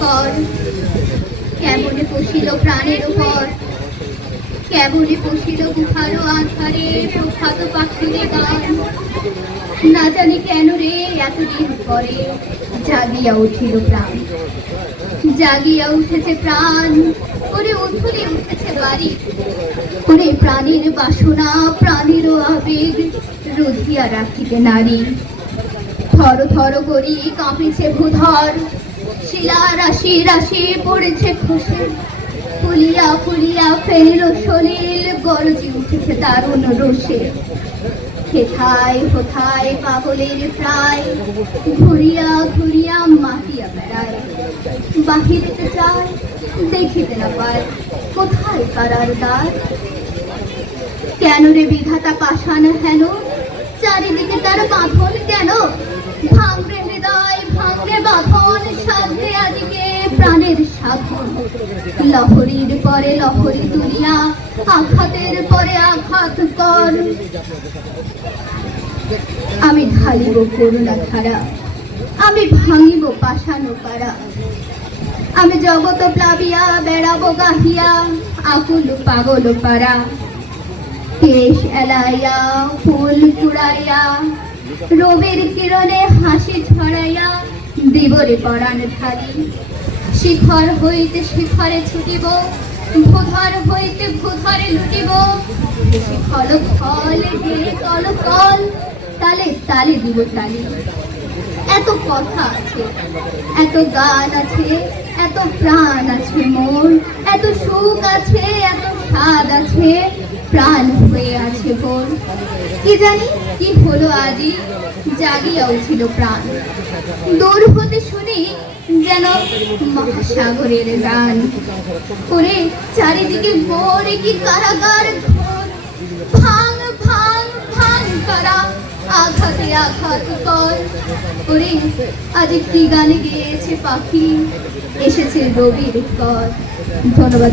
কর কেমনে পশিল প্রাণের উপর। কেমনে পশিল গুহারো আধারে প্রভাত পাখিরে গান। না জানি কেন রে এতদিন পরে জাগিয়া উঠিল প্রাণ। জাগিয়া উঠেছে প্রাণ। ওরে উঠুলে উঠেছে বাড়ি। ওরে প্রাণের বাসনা, প্রাণের আবেগ রুধিয়া রাখিতে নারী। থর থর করি কাঁপিছে ভূধর। শিলা রাশি রাশি পড়েছে খুশি। ফুলিয়া ফুলিয়া ফেলিল সলিল, গরজি উঠেছে দারুণ রোষে হেথায় হোথায় পাগলের প্রায়, ঘুরিয়া ঘুরিয়া মাতিয়া বেড়ায়। বাহিরেতে যায়, দেখিতে না পায়, কোথায় কারার দ্বার? কেন রে বিধাতা পাষাণ হেন? চারিদিকে তার বাঁধন কেন? প্রাণের সাধন। লহরীর পরে লহরী তুলিয়া আঘাতের পরে আঘাত কর। আমি ঢালিব করুণা ধারা, আমি ভাঙিব পাষাণ পাড়া আমি জগত প্লাবিয়া, বেড়াবো গাহিয়া, আকুল পাগল পারা। কেশ এলাইয়া, ফুল কুড়াইয়া রবির কিরণে হাসি ছড়াইয়া, দিবরে পরাণ ঢালি। শিখর হইতে শিখরে ছুটিব, ভূধর হইতে ভূধরে লুটিব। ফল হে কল কল, তালে তালে দিব তালে। এত কথা আছে, এত গান আছে, এত প্রাণ আছে মোর। এত সুখ আছে, এত স্বাদ আছে, প্রাণ হয়ে আছে ভোর। কি জানি কি হলো আজি? জাগিয়া উঠিল প্রাণ। দূর হতে শুনি যেন মহাসাগরের গান। করে চারিদিকে মোরে কি কারাগার ভাঙ ভাঙ ভাঙ করা আঘাতে আঘাত কর। ওরে, আজ কি গানে গেয়েছে পাখি? এসেছে রবির কর। ধন্যবাদ